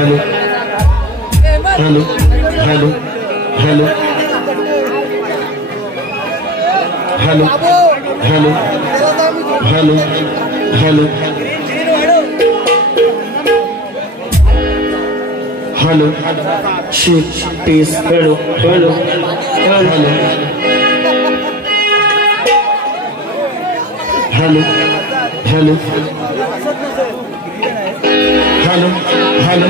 Hello hello hello hello hello hello hello hello hello शिट test hello hello hello hello hello hello hello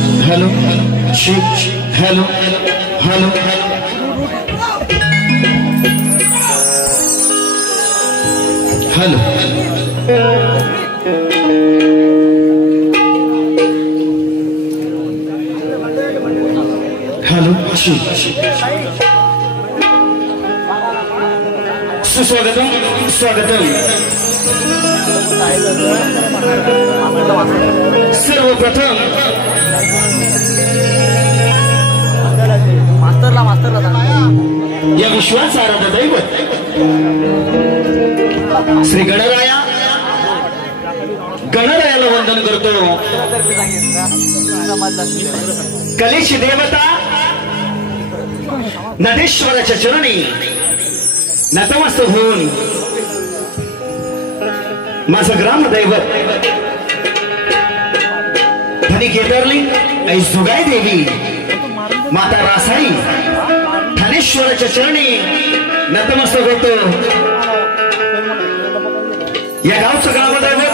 hello Shiv hello hello hello hello Shiv सुस्वागतम स्वागतम सर्वप्रथम या विश्वाचा आराध्य दैवत श्री गणरायाला वंदन करतो। कलेची देवता नटेश्वराच्या चरणी नतमस्तक होऊन माझं ग्रामदैवत धनी केदारली ऐ सुगाई देवी माता रासाई ठाणेश्वराच्या चरणी नतमस्तक होतो। या गावचं ग्रामदैवत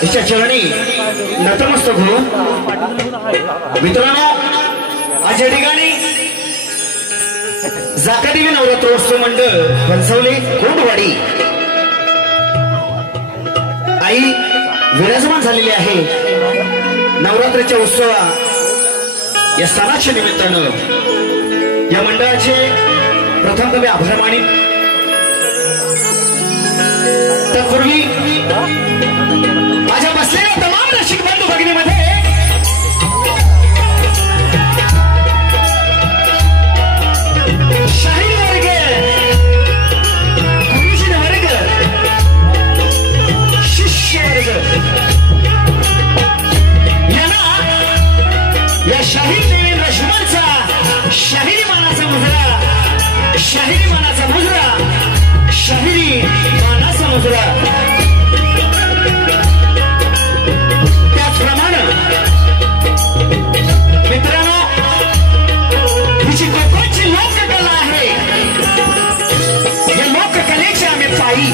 तिच्या चरणी नतमस्तक होऊन मित्रांनो आज या ठिकाणी जाकादेवी नवरात्रोत्सव मंडळ बनसवले कोटवाडी आई विराजमान झालेली आहे। नवरात्रीच्या उत्सवा या सणाच्या निमित्तानं या मंडळाचे प्रथम मी आभार मानिन। तत्पूर्वी माझ्या बसलेल्या तमाम रसिक बंधू भगिनीमध्ये शाहीर वर्ग गुरुजन वर्ग शिष्य वर्ग यांना या शाहीर देवेंद्र शुमानचा शाहिरी मानाचा मुजरा शाहिरी मानाचा मुजरा शाहिरी मानाचा मुजरा त्याचप्रमाणे मित्रांनो हिची कोकणची लोककला आहे। या लोककलेच्या आम्ही पायी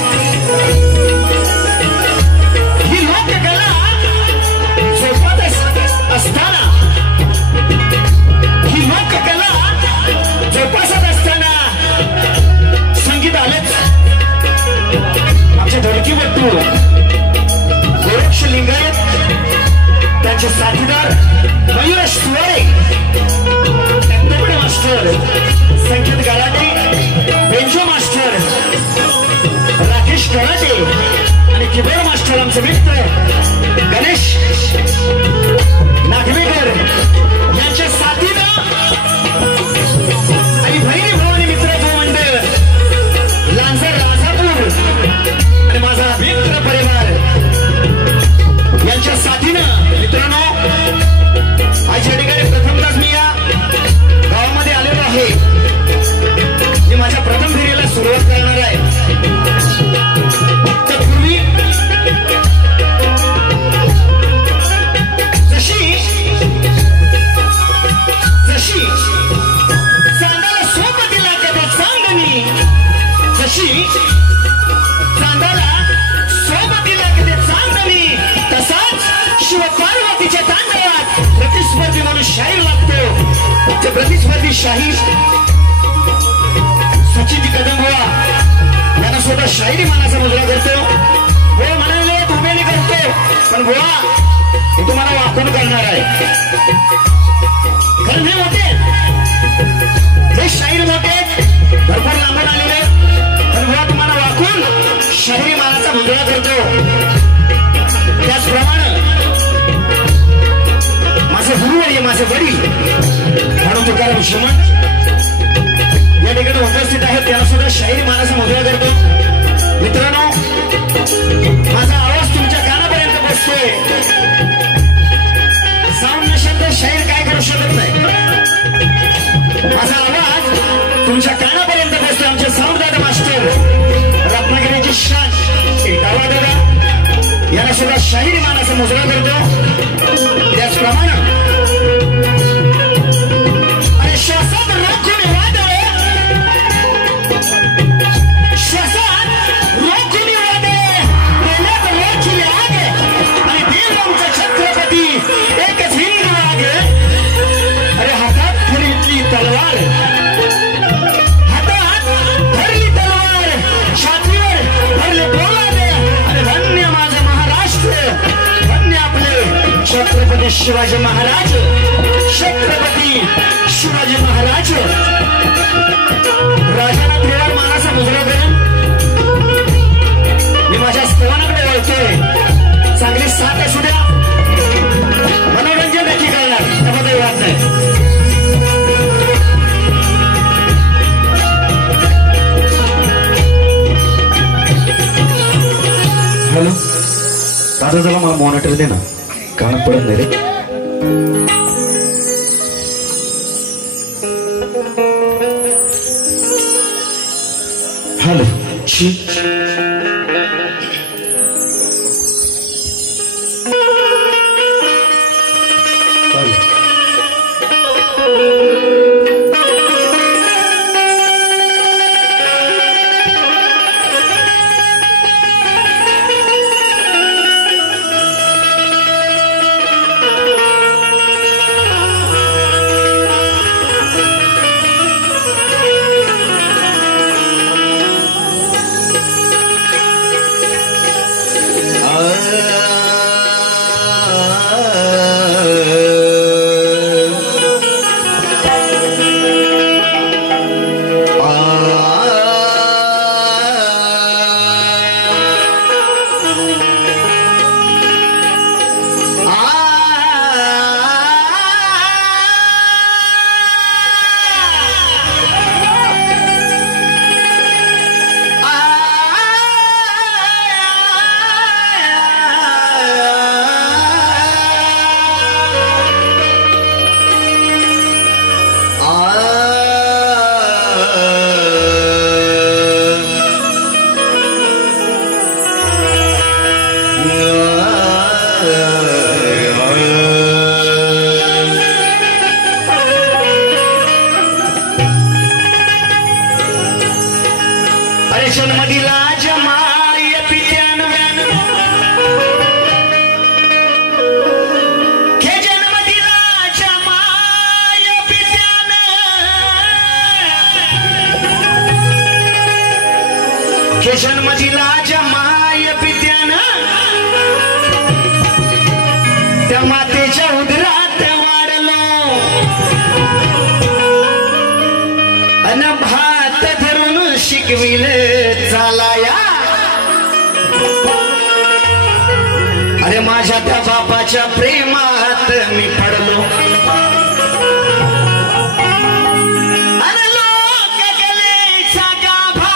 ही लोककला जोपासत असताना ही लोककला जोपासत असताना संगीत आलेच आमच्या ढोलकीपट्टू गोरक्ष लिंगायत त्यांचे साथीदार मयुरेश सुवारे तबला मास्टर संकेत गराटे बेंजो मास्टर राकेश गराटे आणि कीबोर्ड मास्टर आमचे मित्र गणेश नागवेकर यांच्या साथीनं आणि भैरी भवानी मित्रत्व मंडळ लांजर राजापूर आणि माझा मित्र परिवार यांच्या साथीनं मित्रांनो आज या ठिकाणी प्रथमतच मी या गावामध्ये आलेलो आहे। मी माझ्या प्रथम फेरीला सुरुवात करणार आहे। तत्पूर्वी जशी चांदाला सोबतीला कधी चांदणी जशी चांदाला सोबतीला कधी चांदणी तसाच शिव पार्वतीच्या तांडवात प्रतिस्पर्धी म्हणून शाहीर लागतो। ते प्रतिस्पर्धी शाहीर सचिन कदम बुवा यांना स्वतः शाहिरी मानाचा मुजरा करतो। बुवा म्हणाले तुम्ही करतो पण बुवा मी तुम्हाला वाकून करणार आहे। खरं नाही मोठे हे शाहीर मोठे भरपूर लांबून आलेले पण बुवा तुम्हाला वाकून शाहिरी मानाचा मुजरा करतो। त्याचप्रमाणे माझे गुरु आणि माझे वडील म्हणून तुकाराम श्रीमंत या ठिकाणी उपस्थित आहेत त्यांना सुद्धा शाहिरी मानाचा मुजरा करतो। मित्रांनो माझा आवाज तुमच्या कानापर्यंत पोहोचतोय। साऊंड नसेल तर शाहीर काय करू शकत नाही। माझा आवाज तुमच्या कानापर्यंत पोहोचतोय। आमचे साऊंड दादा मास्टर रत्नागिरीची शान डावा दादा यांना सुद्धा शाहिरी मानाचा मुजरा करतो। त्याचप्रमाणे श्वासात रोखून वादळे श्वासात रोखून वादळे मेल्यात रोखीले आगे आणि देवांचा छत्रपती एकच हिंदू आगे शिवाजी महाराज, छत्रपती शिवाजी महाराज राजाला त्रिवार मानाचा मुजरा करून मी माझ्या स्तवानाकडे वळतोय. चांगली साथ असू द्या, मनोरंजन नक्की करणार, त्यामध्ये वाद नाही. हॅलो दादा, चला मला मॉनिटर दे ना, कानात पडत नाही रे. हॅलो जन्म दिला जमाय पित्यान व्यान, हे जन्म दिला जमाय पित्यान, हे जन्म दिला जमाय पित्यान, त्या मातेच्या उदरात वाढलो अन भात धरून शिकविले चालाया. अरे माझ्या त्या बापाच्या प्रेमात मी पडलो, अरे लोक गेलेचा गाभा,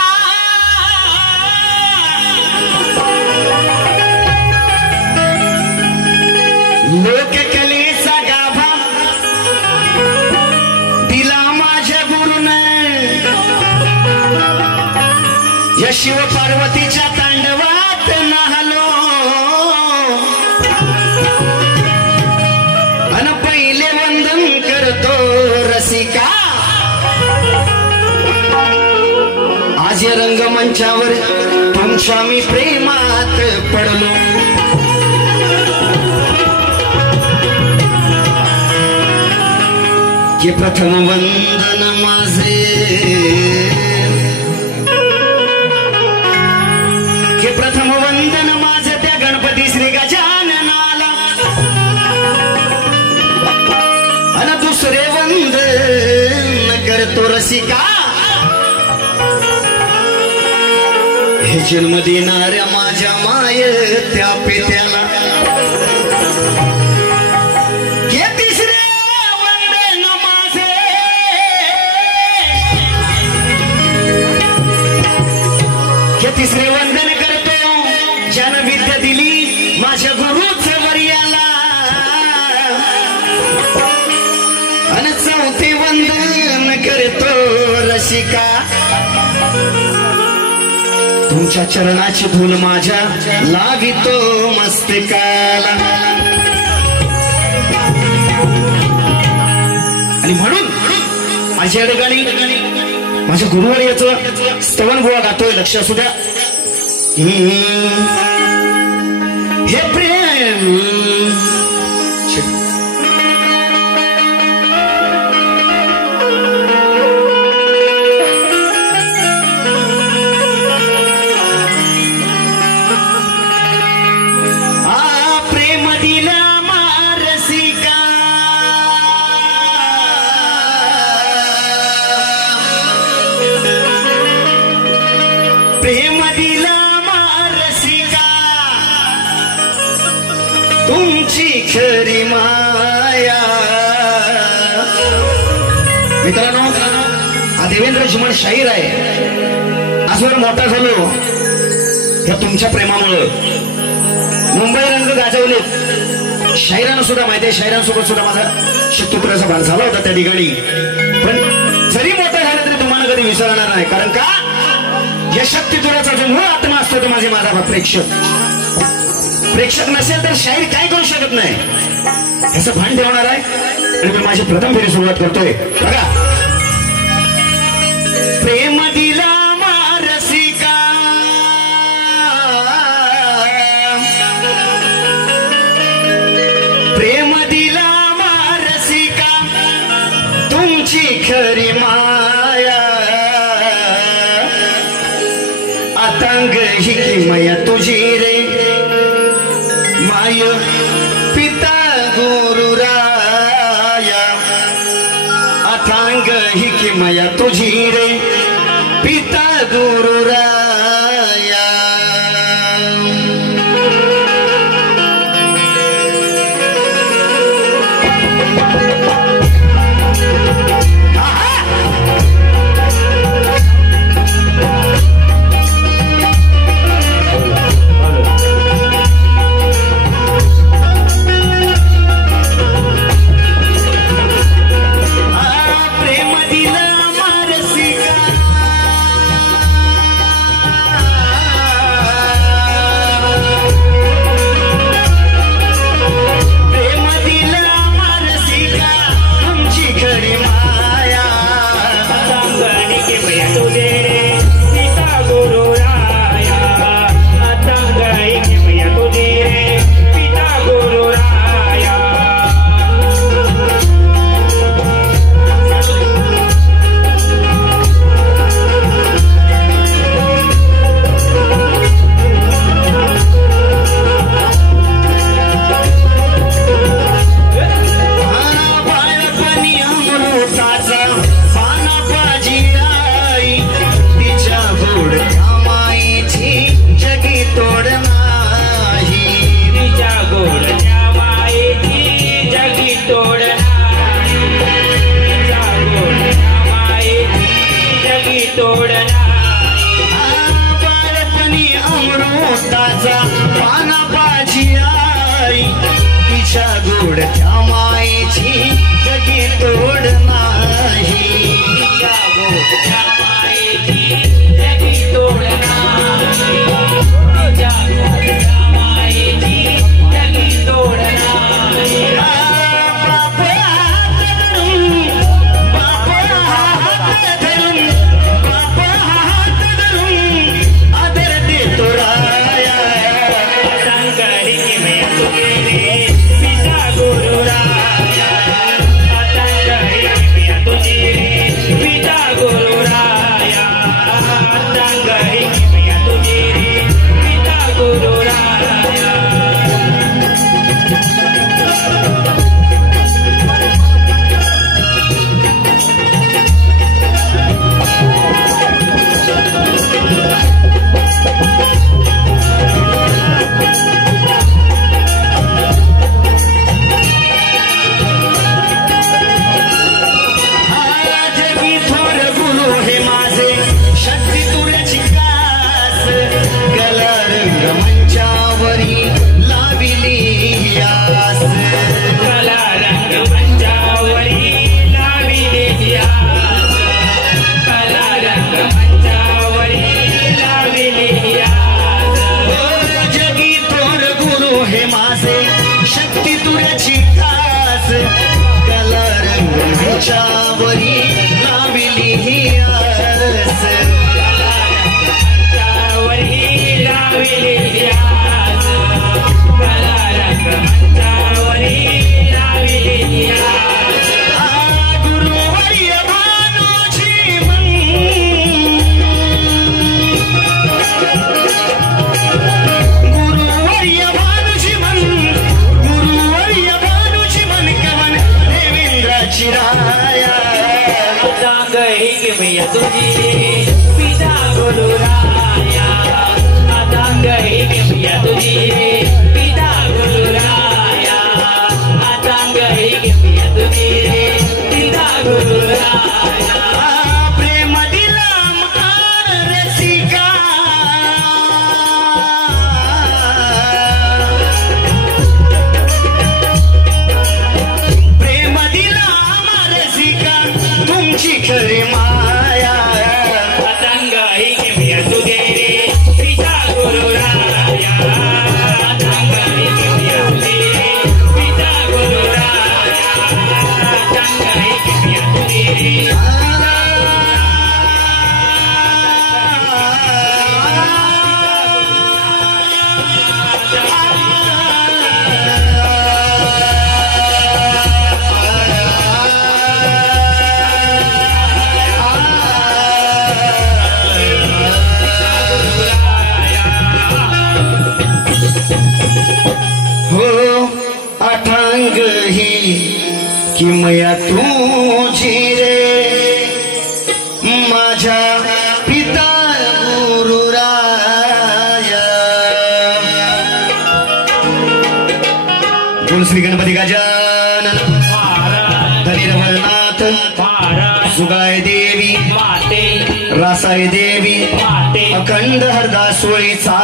लोक कलेचा गाभा दिला माझ्या गुरुने. या शिव पार्वतीच्या तांडवात नाहलो अन पहिले वंदन करतो रसिका. आज या रंगमंचावर तुमच्या मी प्रेमात पडलो. हे प्रथम वंदन माझे, हे प्रथम वंदन माझं त्या गणपती श्री गजाननाला, आणि दुसरे वंदन करतो रसिका हे जन्म देणाऱ्या माझ्या माय त्या पित्याला. हे तिसरे वंदन माझे, हे तिसरे वंदन ज्यानं विद्या दिली माझ्या गुरुच वर्याला, आणि चौथे वंदन करतो रसिका तुमच्या चरणाची धूल माझ्या लावितो मस्तकाला. आणि म्हणून माझ्या ठिकाणी माझ्या गुरुवर्याचं स्तवन बुवा गातोय, लक्ष असू द्या. हे प्रेम प्रेम दिला मारसिका, प्रेम दिला मारसिका तुमची खरी माया. मित्रांनो, हा देवेंद्र चिमण शाहीर आहे. आजवर मोठा झालो या तुमच्या प्रेमामुळं. मुंबई रंग गाजवलेत. शाहिरांना सुद्धा माहिती आहे, शाहिरांसोबत सुद्धा माझा शितुत्राचा भाग झाला होता त्या ठिकाणी. पण जरी मोठा झाला तरी तुम्हाला कधी विसरणार नाही. कारण का, या शक्तितुराचा जो मूळ आत्मा असतो तो माझा प्रेक्षक. प्रेक्षक नसेल तर शाहीर काय करू शकत नाही, याचं भान ठेवणार आहे. आणि मी माझी प्रथम फेरी सुरुवात करतोय. बघा, प्रेम दिला मारसिका प्रेम दिला मारसिका तुमची खरी माया. आतांग ही किमया तुझी रे माय पिता गुरुराया. आतांग ही किमया तुझी रे पिता गुरुराया. पिता गुरुराया अथांग ही घेऊया तुझी रे पिता गुरुराया अथांग ही घेऊया तुझी रे पिता गुरुराया प्रेम दिला रसिका प्रेम दिला रसिका तुमची खरी माया अथांग ही घेऊया तुझी रे पिता गुरुराया अथांग ही घेऊया तुझी रे पिता गुरुराया अथांग ही घेऊया तुझी रे हो अथांग ही किमया तुझी रे माझ्या पिता गुरुराया बोल श्री गणपती गजानन धनिरवळनाथ सुगाय देवी माते रासाय देवी माते अखंड हरदासोळीचा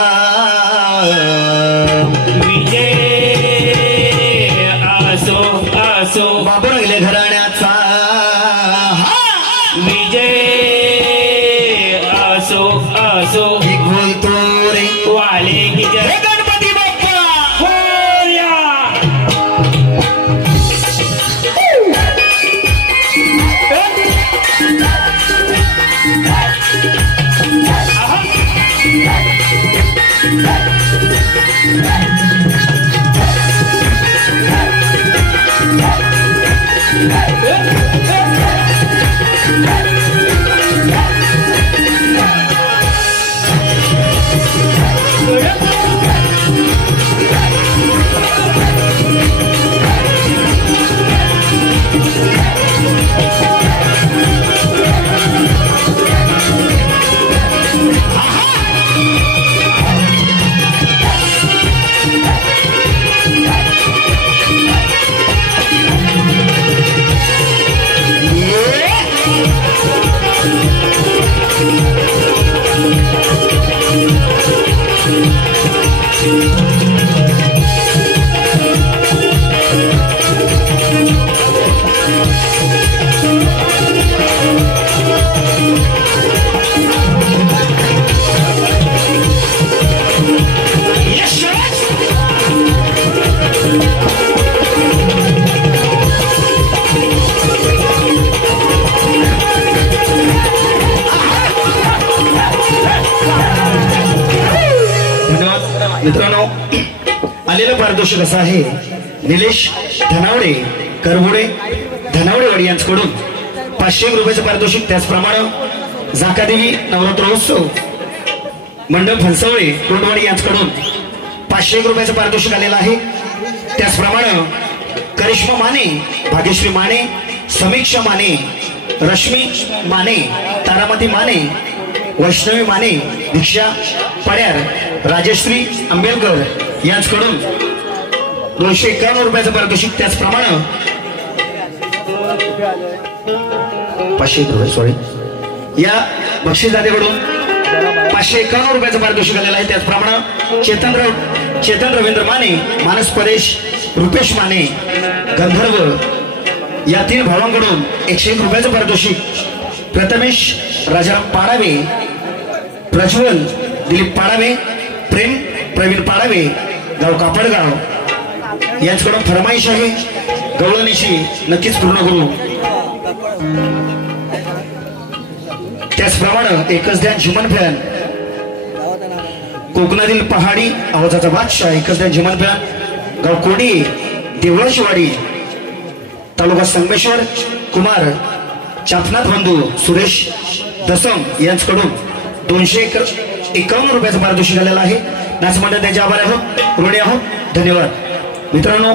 विजय असो असो बाबुरंगले घराण्याचा विजय असो असो एक बोलतो रे वाले की जय हे गणपती बाप्पा मोरया मित्रांनो आलेलं पारितोषिक असं आहे निलेश धनावडे करवडे धनावडेवाडी यांच्याकडून 500 रुपयाचं पारितोषिक त्याचप्रमाणे जाकादेवी नवरात्रोत्सव मंडप फलसवळे कोंडवाडी यांच्याकडून 500 रुपयाचं पारितोषिक आलेलं आहे त्याचप्रमाणे करिश्मा माने भाग्यश्री माने समीक्षा माने रश्मी माने तारामती माने वैष्णवी माने दीक्षा पड्यार राजश्री आंबेडकर यांच्याकडून 251 रुपयाचं पारितोषिक त्याचप्रमाणे 500 रुपये सॉरी या बक्षीसदातेकडून 551 रुपयाचं पारितोषिक आलेलं आहे त्याचप्रमाणे चेतन रवींद्र माने मानस परेश रुपेश माने गंधर्व या 3 भावांकडून 101 रुपयाचं पारितोषिक प्रथमेश राजाराम पाडावे प्रज्वल दिलीप पाडावे प्रेम प्रवीण पाडावे गाव कापडगाव यांच्याकडून फरमाईश आहे गवळणीशी नक्कीच पूर्ण करू त्याचप्रमाणे एकच ध्यान झुमन फॅन कोकणातील पहाडी आवाजाचा बादशाह एकच ध्यान झुमन फॅन गाव कोडी देवळाशिवाडी तालुका संगमेश्वर कुमार चाफनाथ बंधू सुरेश दसम यांच्याकडून 251 रुपयाचं पारितोषिक आलेलं आहे नाच मंडळ त्यांचे आभार आहोत ऋणी आहोत धन्यवाद मित्रांनो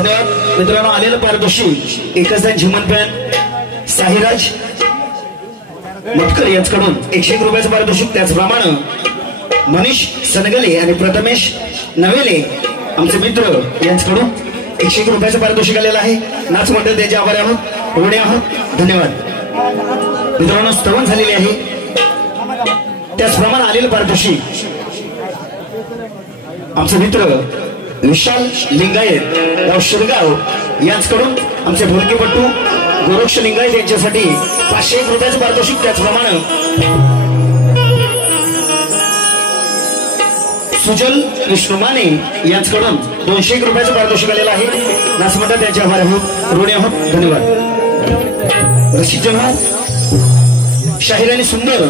धन्यवाद मित्रांनो. आलेलं पारितोषिक एकच आहे झिमन पॅन साहिराज मटकर यांच्याकडून 101 रुपयाचं पारितोषिक. त्याचप्रमाणे मनीष सनगले आणि प्रथमेश नवेले आमचे मित्र यांच्याकडून 101 रुपयाचं पारितोषिक आलेलं आहे. नाच मंडळ त्याचे आभारी आहोत, ऋणी आहोत. धन्यवाद मित्रांनो. स्तवन झालेले आहे. त्याचप्रमाणे आलेलं पारितोषिक आमचे मित्र विशाल लिंगायत गाव शिरगाव यांच्याकडून आमचे ढोलकीपट्टू गोरक्ष लिंगायत यांच्यासाठी 501 रुपयाचं पारितोषिक. त्याचप्रमाणे सुजल विष्णू माने यांच्याकडून 201 रुपयाचं पारितोषिक आलेलं आहे. नाचमंडळ त्यांचे आभार आहोत, ऋणी आहोत. धन्यवाद. रसिक जन शाहीर आणि सुंदर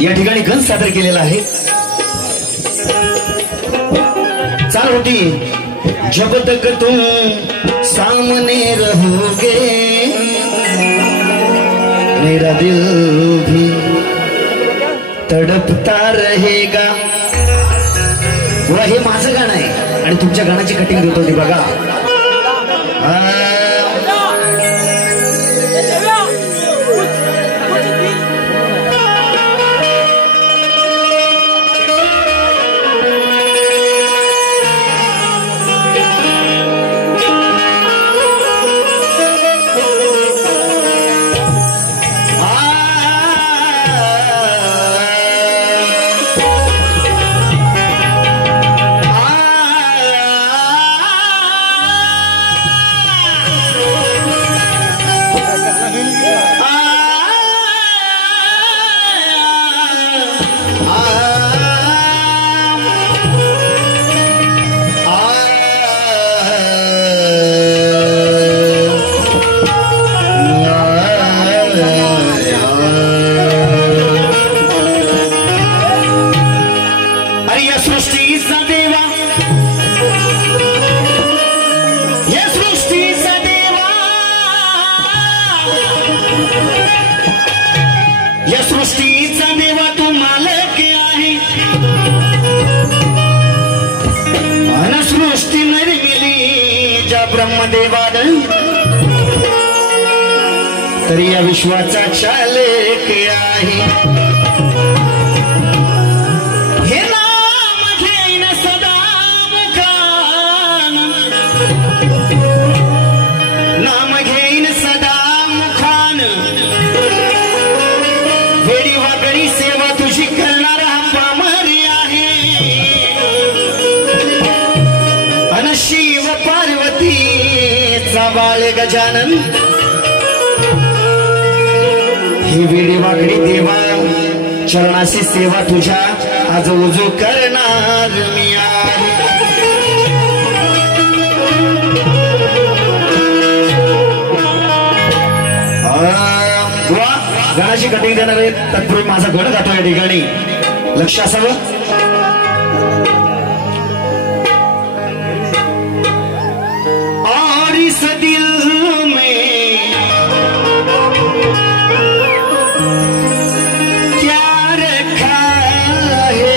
या ठिकाणी गंज सादर केलेला आहे. चाल होती जब तक तुम सामने रहोगे मेरा दिल भी तडपता रहेगा. हे माझं गाणं आहे आणि तुमच्या गाण्याची कटिंग देत होती बघा. या सृष्टीचा देवा तू मालक आहे. सृष्टी निर्मिली ज्या ब्रह्मदेवानं तरी या विश्वाचा चालक आहे. हे नाम घेईन सदा मुखान, नाम घेईन सदा मुखान. वेडी वाकडी सेवा तुझी करणारा हा पामरी आहे. अन शिव पार्वतीचा बाळ गजानन ही वेडी वाकडी देवा चरणाशी सेवा तुझ्या आज उजू करणार मी आहे. वा गाण्याची कटिंग देणार आहे. तत्पूर्वी माझा गण गातो या ठिकाणी लक्ष असावं. और इस दिल में क्या रखा है.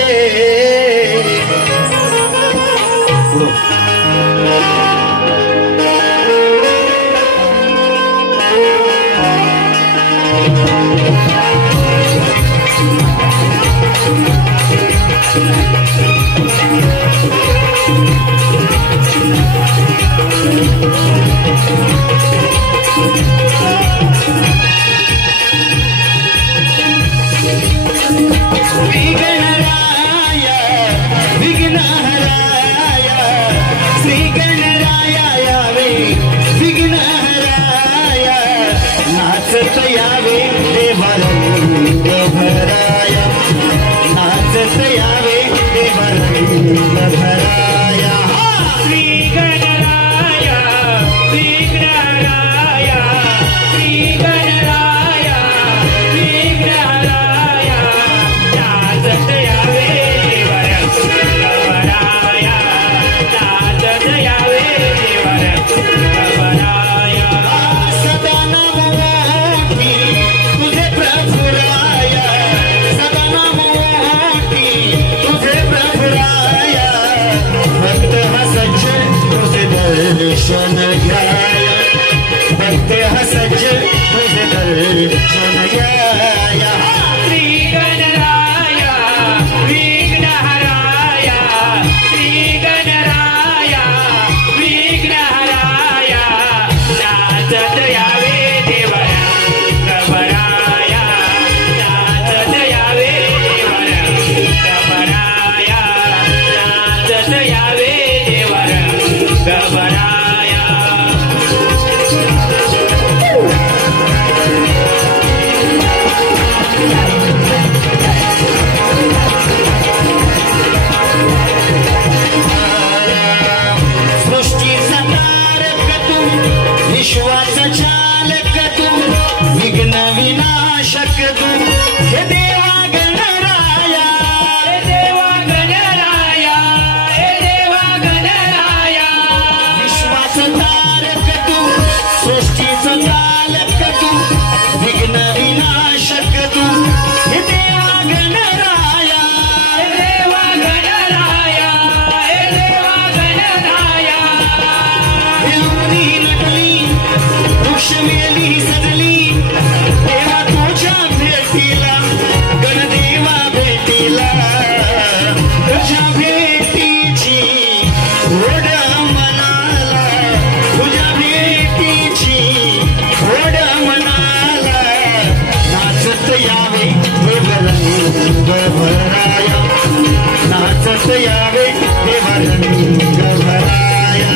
यावे देवा रंग भराया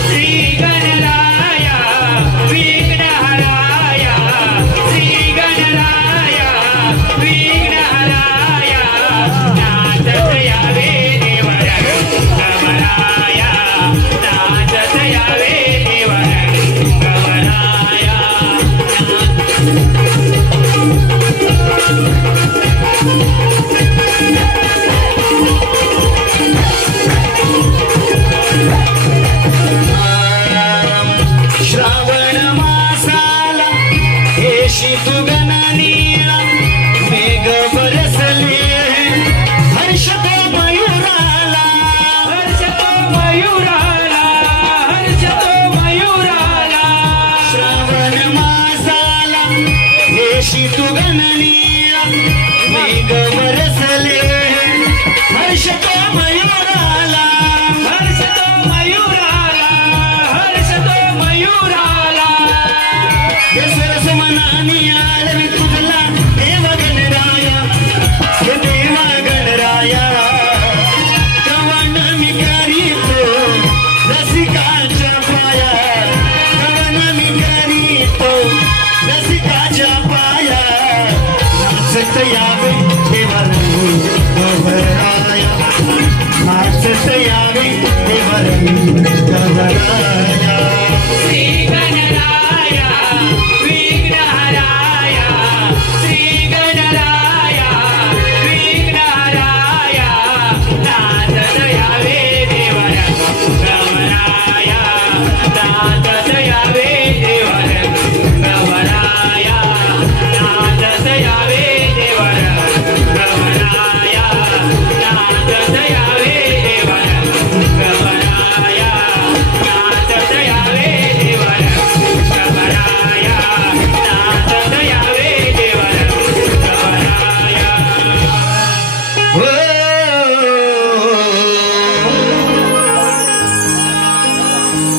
श्री गणराया विघ्नहराया श्री गणराया विघ्नहराया नाचत यावे देव रंग भराया नाचत यावे देव रंग भराया श्रावण मासाला हेशी तुगनानीला मेघ बरसले हर्षतो मयुराला हर्षतो मयुराला हर्षतो मयुराला श्रावण मासाला हेशी तुगनानीला मेघ बरसले हर्षतो मयुराला हर्षतो मयुराला हर्षतो मयुराला सरस मनानी आळवी तुझला देव गणराया हे देवा गणराया कवन मी करीतो रसिकाच्या पाया कवन मी करीतो रसिकाच्या पाया नाचत यावे देवा रंग भराया नाचत यावे देवा रंग भराया श्री गणराया विघ्नहराया श्री गणराया विघ्नहराया नाचत यावे देव रंग भराया नाचत यावे देव रंग भराया नाचत यावे देव रंग भराया नाचत यावे देव रंग भराया नाचत यावे देव रंग भराया नाचत यावे देव रंग भराया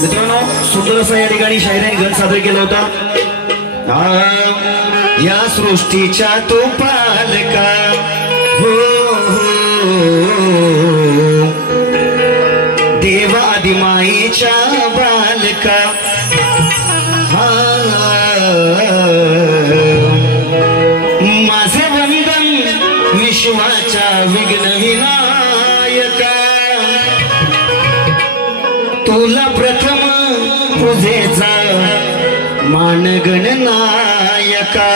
मित्रांनो सुंदर असा या ठिकाणी शाहिराने गण सादर केला होता या सृष्टीच्या तो पालका हो देवा आदिमाईच्या बालका माझे वंदन विश्वाच्या विघ्न विनायका तुला प्रथम पूजेचा मानगण नायका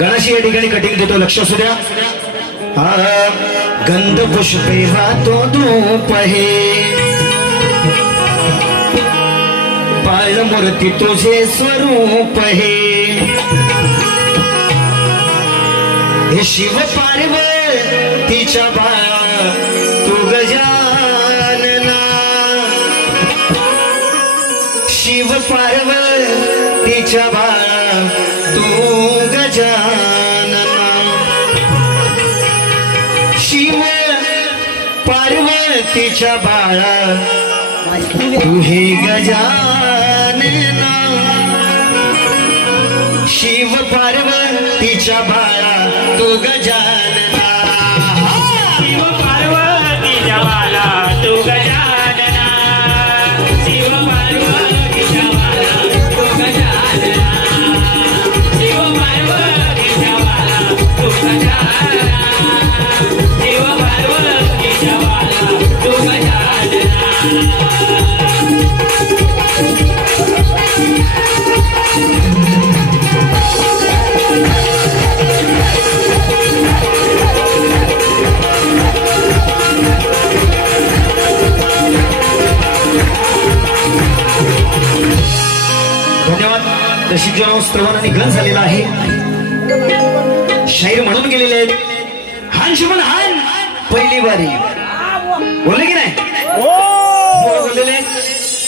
गणाशी या ठिकाणी कटिंग देतो लक्ष असू द्या गंध पुष्पे वातो धूप हे बाळ मूर्ती तुझे स्वरूप हे शिव पार्वतीच्या बाळा तू गजानना शिव पार्वतीच्या बाळा तू गजानना शिव पार्वतीच्या बाळा तू हे गजानना शिव पार्वतीच्या बाळा तू गजानना शिव पार्वतीच्या बाला तू गजानना शिव पार्वतीच्या बाला तू गजानना शिव पार्वतीच्या बाला तू गजानना शिव पार्वतीच्या बाला तू गजानना धन्यवाद. दशीजनाव स्त्रवणाने गण झालेला आहे. शाहीर म्हणून गेलेले आहेत हान शिमन हान पहिली बारी बोलले की नाही बोललेले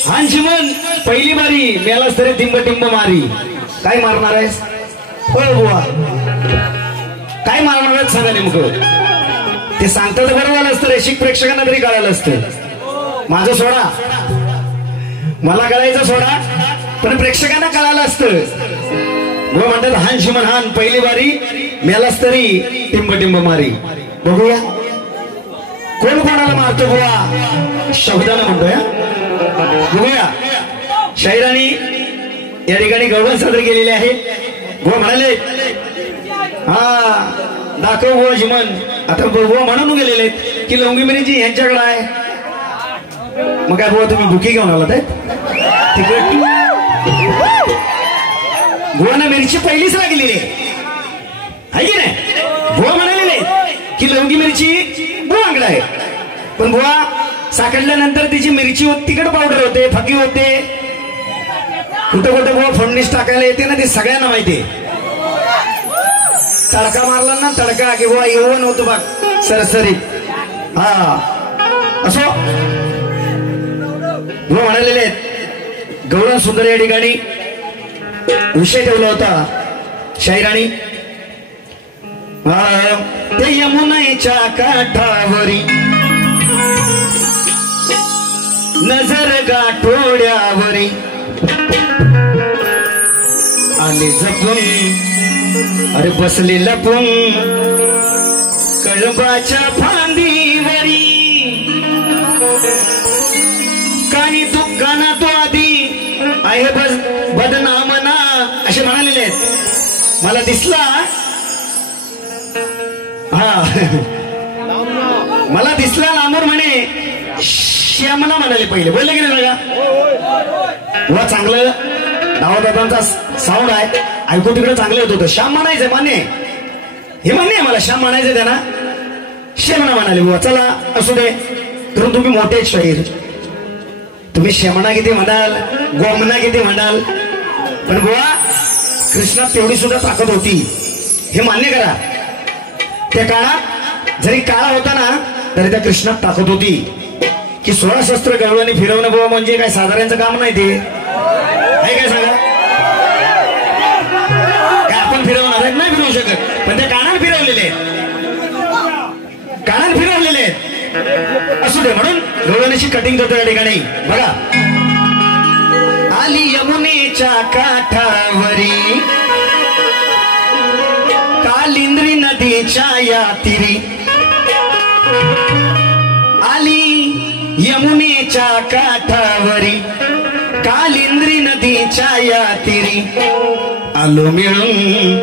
हान शिमन पहिली बारी मेलास तरी टिंब टिंब मारी. काय मारणार आहेस बुवा काय मारणार आहेत सांगा नेमकं ते सांगतात बरं झालं असतं रेशिक प्रेक्षकांना तरी कळालं असतं. माझं सोडा मला कळायचं सोडा पण प्रेक्षकांना कळालं असतं. म्हणतात हान शिमन हान पहिली बारी मेलास तरी टिंब टिंब मारी. बघूया कोण कोणाला मारतो बुवा, शब्दानं म्हणतोय. बघूया शाहिराणी या ठिकाणी गौरव सादर केलेले आहे. बुवा म्हणाले हा दाखव बुवा जीवन. आता बुवा म्हणून गेलेले की लवंगी मिरची यांच्याकडे आहे. मग काय बुवा तुम्ही बुकी घेऊन आलात तिकट. बुवाना मिरची पहिलीच लागलेली आहे की नाही. बुवा म्हणालेले की लवंगी मिरची बुवांकडे आहे. पण बुवा साकडल्यानंतर तिची मिरची तिखट पावडर होते, फकी होते, कुठं कुठं बुवा फडणीस टाकायला येते ना, ते सगळ्यांना माहिती. तडका मारला ना तडका की बुवा येऊन होतो बघ सरसरीत. हा असो बुवा म्हणालेले आहेत. गौरव सुंदर या ठिकाणी विषय ठेवला होता शाहिराणी. ते यमुनेच्या काठावरी नजर गाठोड्यावरी आले जपून, अरे बसले लपून कळबाच्या फांदीवरी. कानी दुःखाना तो आधी आहे बदनाम ना असे म्हणालेले आहेत. मला दिसला हा मला दिसला नामोर म्हणे श्यामला म्हणाले पहिले. बोलले की नाही बघा वा चांगलं दादांचा साऊंड आहे, ऐकू तिकडे चांगलं येत होतं. श्याम म्हणायचं मान्य, हे मान्य आहे मला. श्याम म्हणायचं त्यांना श्यामना म्हणाले. बुवा चला असू दे, तर तुम्ही मोठे शाहीर, तुम्ही श्यामना किती म्हणाल, गोमना किती म्हणाल, पण बुवा कृष्णात तेवढी सुद्धा ताकद होती हे मान्य करा. त्या काळात जरी काळा होता ना तरी त्या कृष्णात ताकद होती की 16 शस्त्र गवळणी फिरवणं बुवा म्हणजे काय साधारणचं काम नाही. ते आहे काय सांगा, काय आपण फिरवणार नाही फिरवू शकत, पण त्या कानात फिरवलेले, कानात फिरवलेले असू दे. म्हणून गवळणीची कटिंग करतो या ठिकाणी बघा. आली यमुनेच्या काठावरी कालिंद्री नदीच्या या तीरी. आली यमुनेच्या काठावरी कालिंद्री नदीच्या या तीरी. आलो मिळून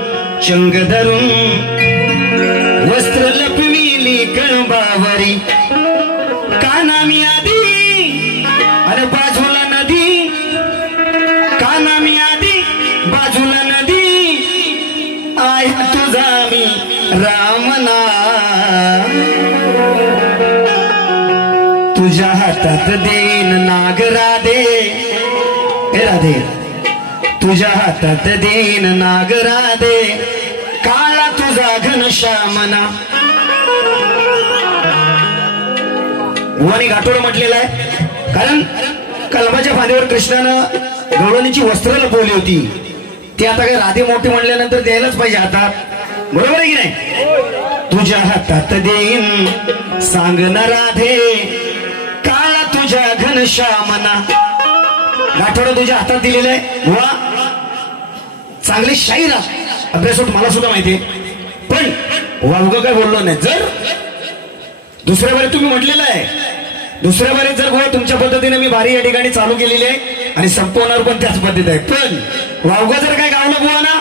चंग धरून वस्त्र लपविली कळबावरी. कानामी आधी अरे बाजूला नदी, कानामी आधी बाजूला नदी. आय तुझा मी रामना, तुझ्या हातात देन नाग राधे, हे राधे तुझ्या हातात देन नाग राधे. काळा तुझा घनश्यामना. बुवानी गाठोड म्हटलेला आहे कारण कलमाच्या फांदीवर कृष्णानं गवळणीची वस्त्र लपवली होती. ती आता काय राधे मोठी म्हणल्यानंतर द्यायलाच पाहिजे हातात, बरोबर आहे की नाही. तुझ्या हातात देईन सांग न राधे, काळा तुझ्या घनश्यामना. गाठोड तुझ्या हातात दिलेलं आहे. बुवा चांगले शाहीर अभ्यास होत मला सुद्धा माहितीये, पण वावग काय बोललो नाही. जर दुसऱ्या बारी तुम्ही म्हटलेलं आहे, दुसऱ्या बारीत जर बुवा तुमच्या पद्धतीने मी बारी या ठिकाणी चालू केलेली आहे आणि संपवणार पण त्याच पद्धतीत आहे, पण वावग जर काय गावलं बुवा ना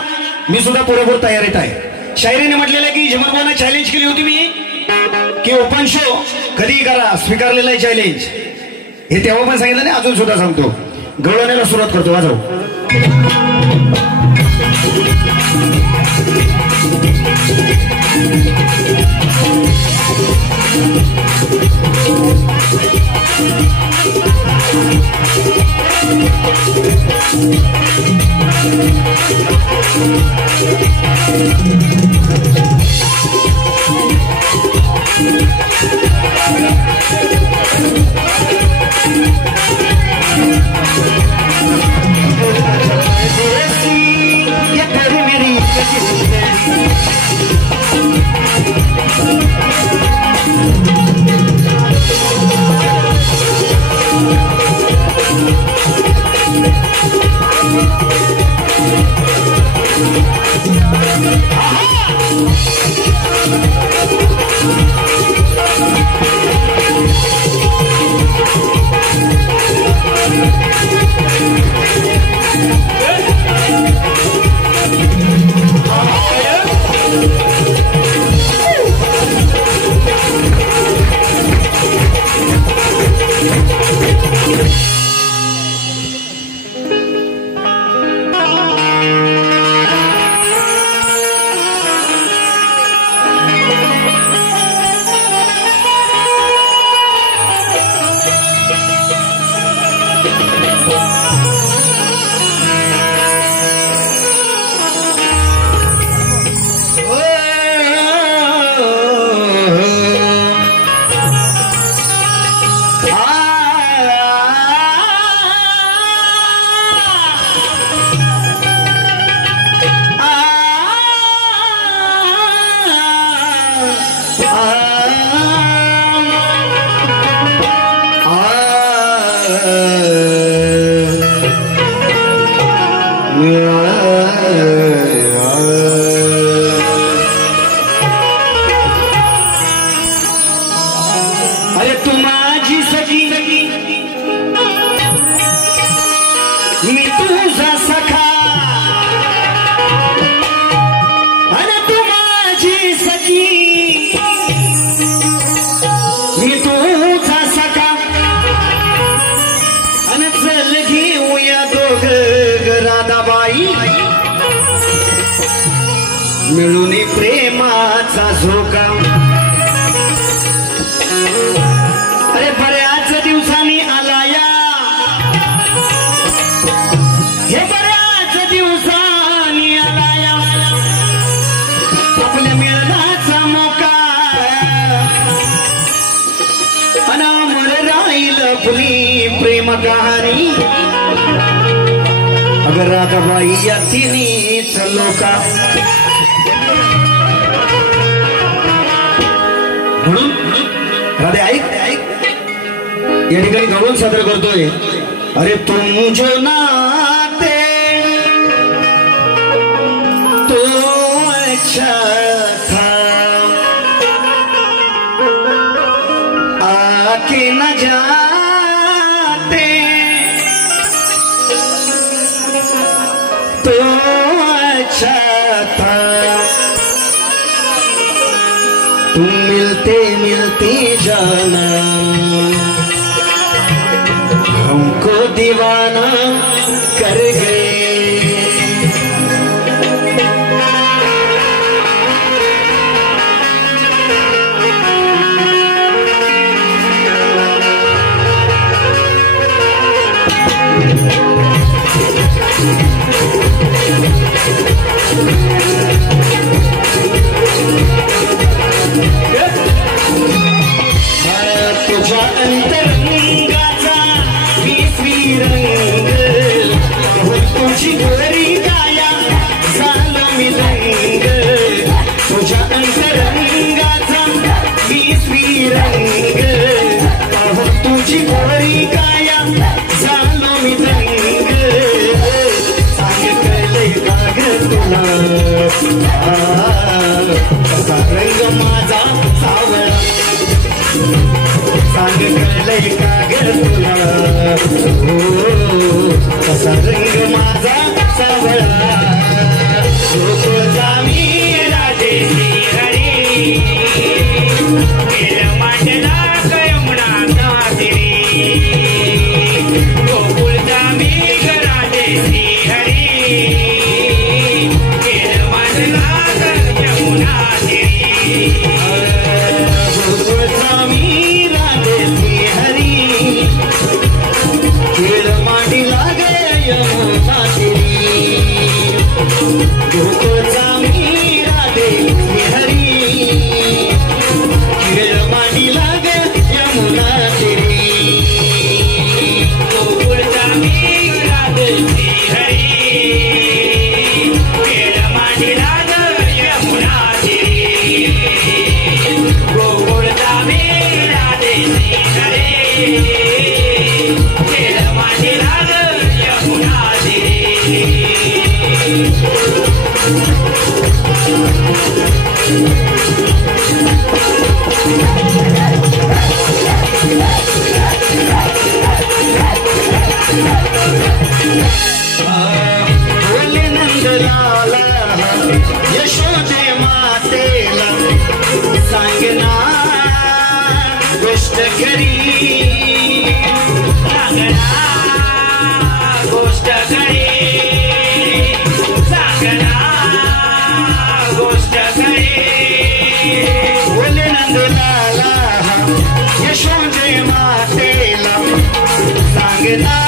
मी सुद्धा पुरेपूर तयारीत आहे. शायरीने म्हटलेलं आहे की जिमनबाना चॅलेंज केली होती मी की ओपन शो कधी करा, स्वीकारलेलं आहे चॅलेंज. हे तेव्हा पण सांगितलं नाही, अजून सुद्धा सांगतो. गवळण्याला सुरुवात करतो, वाजव. मिळून प्रेमाचा झोका. अरे बऱ्याच दिवसांनी आला या, हे बऱ्याच दिवसांनी आला या आपल्या मिळण्याचा मोका. अनामर राहील आपली प्रेम कहाणी. अगर राधाबाई या तिन्हीच लोका. म्हणून राधे ऐक ऐक, या ठिकाणी गवळण सादर करतोय. अरे तुम जो नाते तो अच्छा था, आके न जाते तो अच्छा था. तुम मिलते मिलते जाना, हमको दीवाना कर गए. तुझ्या अंतरंगाचा विसवी रंग, तुझी गोरी काया झालो मी दंग. तुझ्या अंतरंगाचा विसवी रंग, तुझी गोरी काया झालो मी दंग. सांग कळलंय का ग तुला कसा रंग माझा सावळा. सांग कळलंय का ग तुला कसा रंग माझा सावळा. तुझा मी राधे श्रीहरी, मांडला कयमुना कातिरी. गोकुळचा मी राधे श्रीहरी, मांडला कयमुना तिरी. गोकुळचा मी राधे श्रीहरी, खेळ मांडी लागे यमुना तिरी. गोकुळचा मी राधे श्रीहरी, खेळ मांडी लागे यमुना तिरी. गोकुळचा मी राधे श्रीहरी, मांडला यमुना तिरी. गोकुळचा मी राधे श्रीहरी, मांडला यमुना तिरी. बोले नंदलाला यशोदे मातेला, सांगना गोष्ट खरी. सांगना गोष्ट खरी, सांगना गोष्ट खरी. बोले नंदलाला यशोदे मातेला, सांगना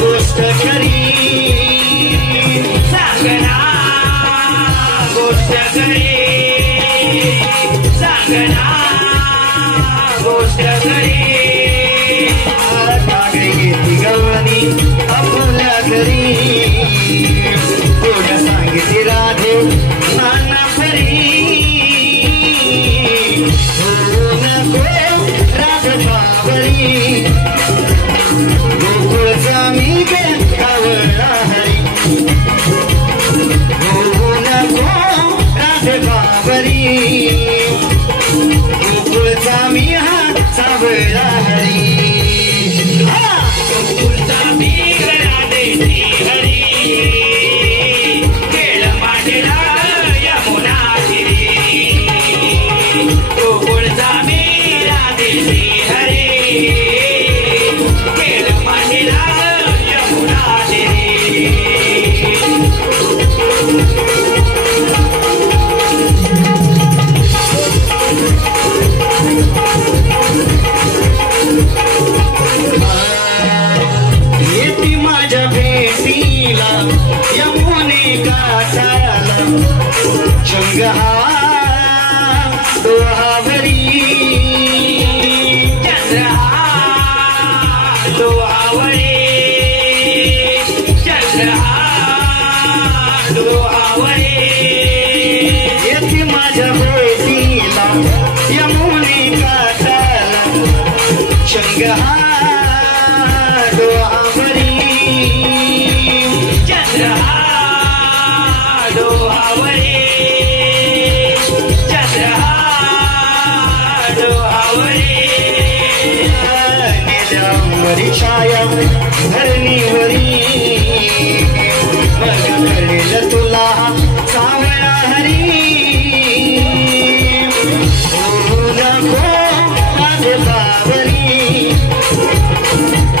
गोष्ट खरी. सांगना गोष्ट खरी, सांगना गोष्ट खरी. मागे घेती गवळणी आपल्या घरी, थोड्या सांगितली राधे नाना परी. हो नको राध बाबरी, गोकुळचा मी गे कावळा हरी. हो नको राध बाबरी, गोकुळचा मी हा सावळा हरी. गोकुळचा मी राधे श्रीहरी, खेळ मांडला यमुना तिरी. गोकुळचा मी राधे श्रीहरी, खेळ मांडला यमुना तिरी. रंग हा डोहावरी चंद्रहा डोहावरी चंद्रहा डोहावरी नीलांबरी छाया धरणीवरी मग कळेल तुला सावळा हरी नको माझे बावरी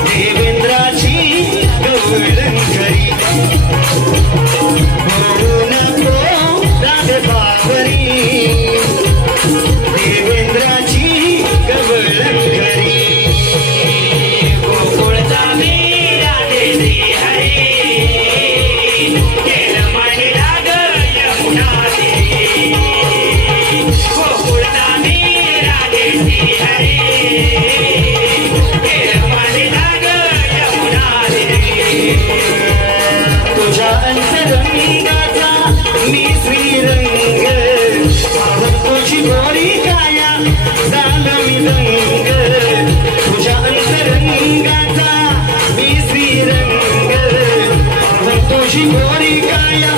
देवेंद्राची गवळणकरी नको राधे बावरी देवेंद्राची गवळणकरी गोकुळचा मीरा दे श्री हरी केलं मांडला ग यमुना तीरी गोकुळचा मीरा दे श्री हरी केलं मांडला ग यमुना तीरी तुझ्या अंतरंगाचा मी श्रीरंग पाहून तुझी गोरी काया झालं मी दंग तुझ्या अंतरंगाचा मी श्रीरंग पाहून तुझी गोरी काया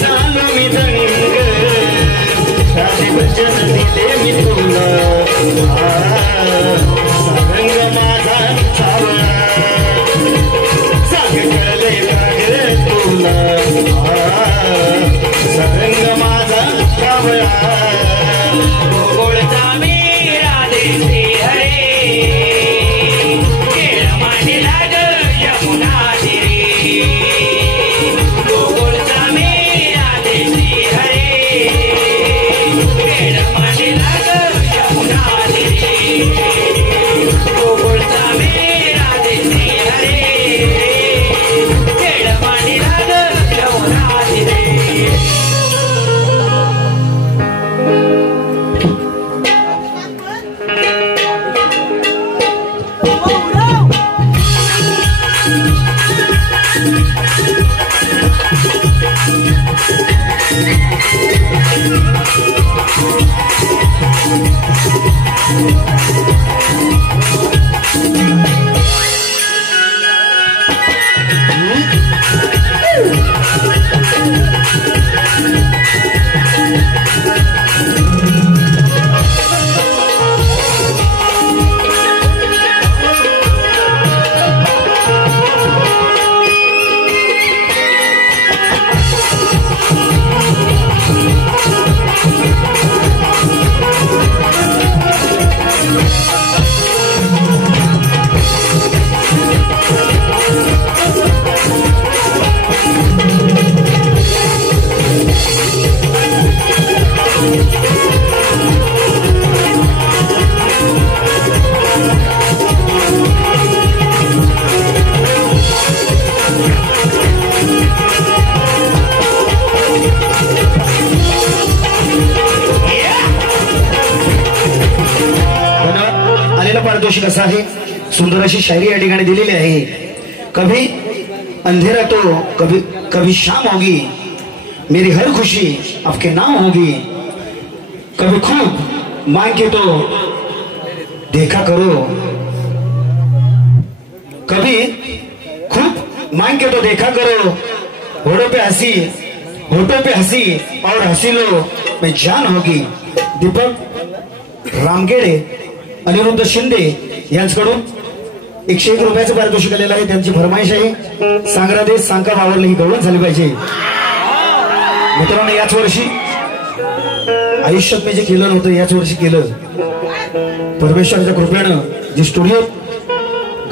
झालं मी दंग राधे भजन दिले मी तुला रंग माझा सावळा सांग कळले कागद तुला सरंग माझा कावळा गोकुळचा मीरा दे श्री हरी केलं मांडला ग यमुना तीरी गोकुळचा मीरा दे श्री हरी केलं मांडला ग यमुना तीरी गोकुळचा मीरा दे श्री हरी केलं मांडला ग यमुना तीरी आलेला पारितोषिक असं आहे सुंदर अशी शायरी या ठिकाणी दिलेली आहे कभी अंधेरा तो कभी कभी शाम होगी मेरी हर खुशी आपके नाम होगी कभी खूब मांग के तो देखा करो कभी खूब मांग के तो देखा करो होठों पे हंसी और हंसी लो मैं जान होगी दीपक रामगेडे अनिरुद्ध शिंदे यांच्याकडून 101 रुपयाचं पारितोषिक आलेलं आहे त्यांची फरमाईश आहे सांगरादेश सांका वावरले ही गवळण झाली पाहिजे मित्रांनो याच वर्षी आयुष्यात मी जे केलं नव्हतं याच वर्षी केलं परमेश्वराच्या कृपेनं जी स्टुडिओ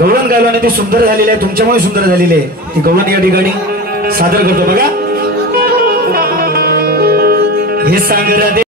गवळण गायला ते सुंदर झालेले आहे तुमच्यामुळे सुंदर झालेले आहे ती गवळण या ठिकाणी सादर करतो बघा हे सांगरादेश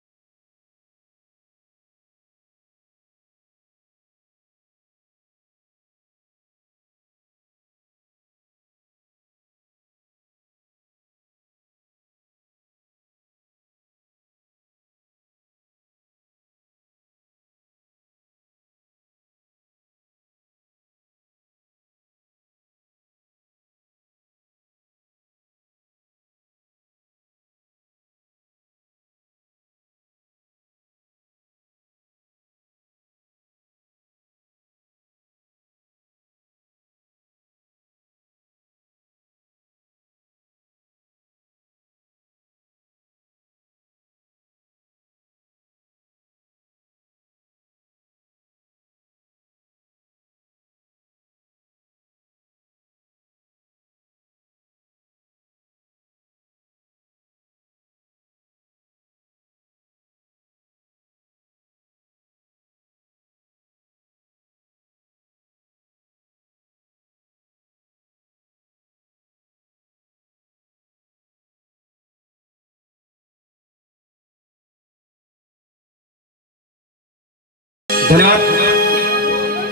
धन्यवाद.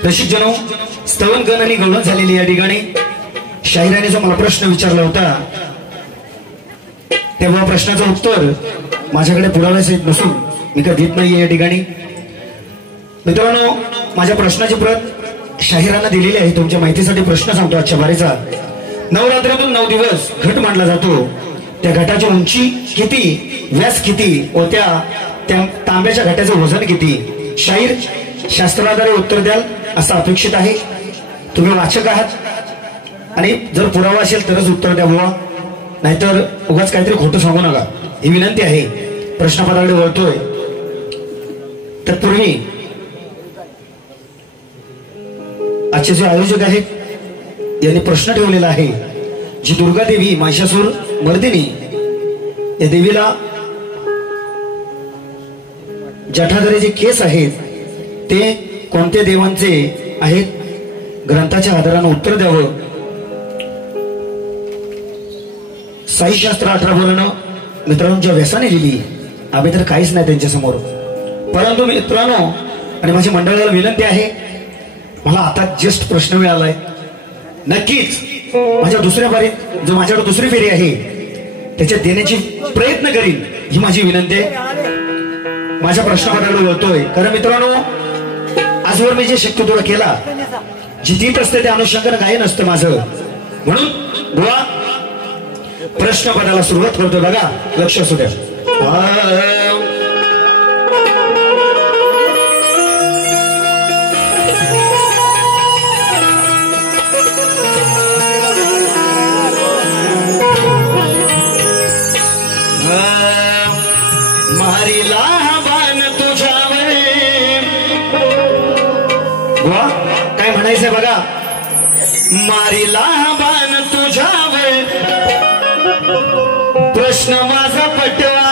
रसिक जनो, स्तवन गण आणि गवळण झालेली या ठिकाणी शाहिराने जो मला प्रश्न विचारला होता तेव्हा प्रश्नाचं उत्तर माझ्याकडे पुराव्यास येत नसून मी काय देत नाहीये या ठिकाणी. मित्रांनो, माझ्या प्रश्नाची प्रत शाहिरांना दिलेली आहे. तुमच्या माहितीसाठी प्रश्न सांगतो आजच्या बारीचा. नवरात्रीतून 9 दिवस घट मांडला जातो. त्या घटाची उंची किती, व्यास किती व त्या तांब्याच्या घटाचं वजन किती? शाहीर शास्त्राद्वारे उत्तर द्याल असं अपेक्षित आहे. तुम्ही वाचक आहात आणि जर पुरावा असेल तरच उत्तर द्या बुवा, नाहीतर उगाच काहीतरी खोटं सांगू नका ही विनंती आहे. प्रश्नपत्राकडे वळतोय. तत्पूर्वी आजचे जे आयोजक आहेत यांनी प्रश्न ठेवलेला आहे. जी दुर्गा देवी महिषासूर मर्दिनी या देवीला जठाधारी जे केस आहेत ते कोणत्या देवांचे आहेत? ग्रंथाच्या आधारानं उत्तर द्यावं. साईशास्त्र 18 वर्ण मित्रांच्या व्यसाने लिहिली. आम्ही तर काहीच नाही त्यांच्या समोर. परंतु मित्रांनो आणि माझ्या मंडळाला विनंती आहे, मला आता जस्ट प्रश्न मिळालाय. नक्कीच माझ्या दुसऱ्या बारीत जो माझ्याकडे दुसरी फेरी आहे त्याच्यात देण्याची प्रयत्न करीन ही माझी विनंती आहे. माझ्या प्रश्नापत्राकडे वळतोय. कारण मित्रांनो, आजवर मी जे शक्य तुला केला जितीत असते ते अनुषंगाने गायन असतं माझं. म्हणून बुवा प्रश्नपदाला सुरुवात करतोय. बघा, लक्ष असू द्या. मारीला बाण तुझ्यावर. बुवा काय म्हणायचंय बघा. मारीला बाण तुझ्यावर, प्रश्न माझा पटवा.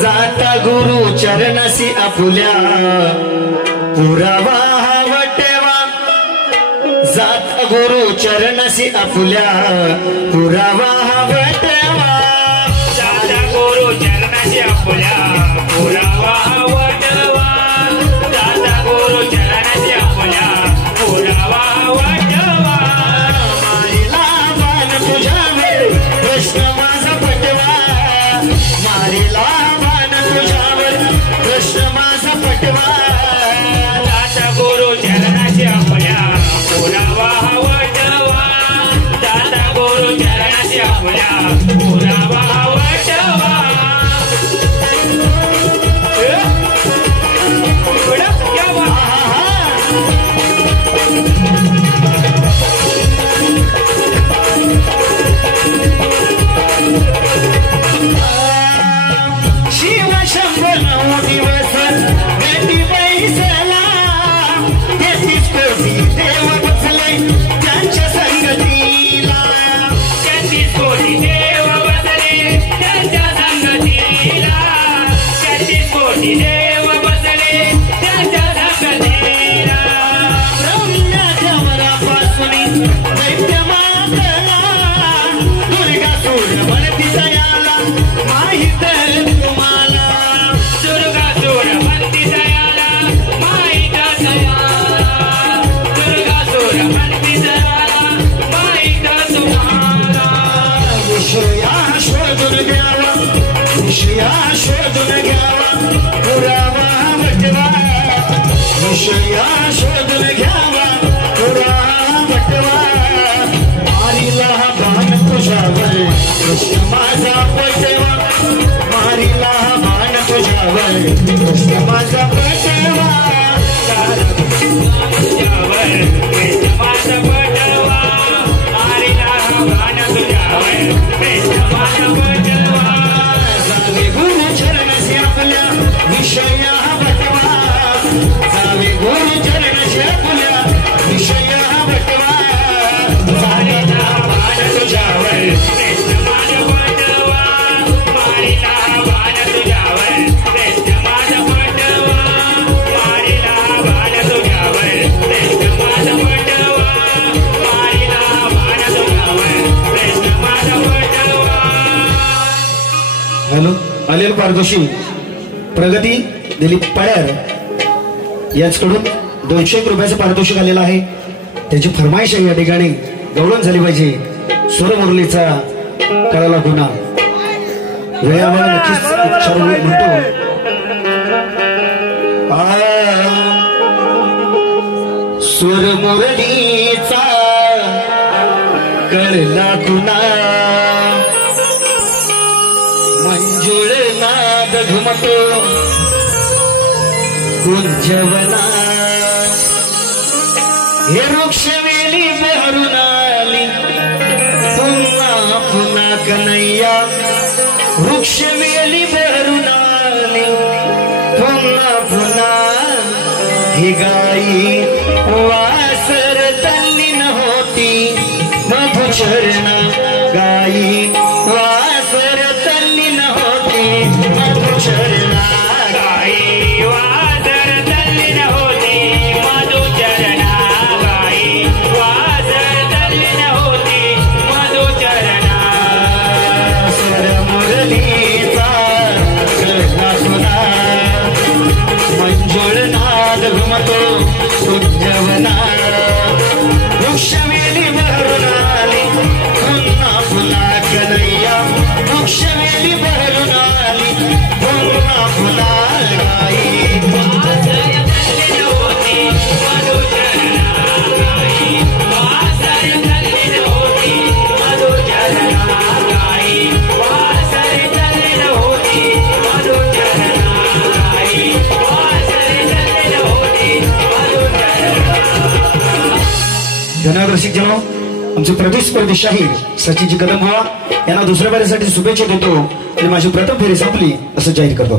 जाता गुरु चरणासी आपुल्या, पुरावा वटेवा. जाता गुरु चरणासी आपुल्या, पुरावा वटेवा. दादा गुरु चरणाशी आपुल्या पुरावा वटवा. दादा गुरु चरणाशी आपुल्या पुरावा वटवा. मारीला बाण तुझ्यावर, प्रश्न माझा पटवा. मारीला बाण तुझ्यावर, प्रश्न माझा पटवा. दादा गुरु चरणाशी आपुल्या पुरावा वटवा. दादा गुरु चरणाशी आपुल्या पुरावा वटवा. शिव शंभर 9 दिवस भेटी बैसला. 33 कोटी देव बसले त्यांच्या संगतीला. 33 कोटी देव बसले त्यांच्या संगतीला. 33 कोटी देव बसले त्यांच्या संगतीला. ब्रह्माच्या वरापासून दैत्य मातला. दुर्गा सूर म्हणती दयाला माहित तुम्हाला. दुर्गा सूर म्हणती दयाला माहित दयाला. दुर्गा सूर म्हणती दयाला माहित तुम्हाला. विषया शोधून घ्यावा, विषया शोधून घ्यावा, पुरावा वटवा. विषया शोधून घ्यावा, पुरावा वटवा. मारीला बाण तुझ्यावर, कृष्ण माझा पटवा. मारीला बाण तुझ्यावर, कृष्ण माझा पटवा. तुझ्यावर कृष्ण माझा पटवा. मारीला बाण तुझ्यावर कृष्ण माझा पटवा. जावे गुरु चरणशी आपल्या विषया वटवा. जावे गुरु चरणशी आपल्या विषया वटवा. मारीला बाण तुझ्यावर कृष्ण माझा पटवा. मारीला बाण तुझ्यावर कृष्ण माझा पटवा. मारीला बाण तुझ्यावर कृष्ण माझा पटवा. मारीला बाण तुझ्यावर कृष्ण माझा पटवा. हॅलो, अनिल पारदोशी प्रगती दिलीप पळ्यार याचकडून 201 रुपयाचं पारितोषिक आलेलं आहे. त्याची फरमाईश आहे या ठिकाणी गवळण झाली पाहिजे. स्वरमुरलीचा कळाला गुन्हा वेळावेळा नक्कीच उच्चारून म्हणतो. स्वरमुरलीचा कळला गुन्हा मंजुळ नाद घुमतो कुंजवना हे वृक्षवेली बहरून आली पुन्हा पुन्हा कन्हैया वृक्षवेली बहरून आली पुन्हा पुन्हा ही गाई वासर तल्लीन होती मधुचरणा गाई वासर तल्लीन होती मधुचरणा गाई वासर तल्लीन होती मधुचरणा गाई वासर तल्लीन होती मधुचरणा स्वरमुरलीचा कळला गुन्हा मंजुळ नाद घुमतो कुंजवना वृक्षवेली बहरून आली पुन्हा पुन्हा कन्हैया वृक्षवेली बहरून आली पुन्हा पुन्हा गाई वासर तल्लीन होती मधुचरणा गाई वासर तल्लीन होती मधुचरणा गाई वासर तल्लीन होती मधुचरणा गाई वासर तल्लीन होती मधुचरणा. धन्यवाद रसिक जनो. आमचे प्रतिस्पर्धी शाहीर सचिनजी कदम व्हा यांना दुसऱ्या फेरीसाठी शुभेच्छा देतो आणि माझी प्रथम फेरी संपली असं जाहीर करतो.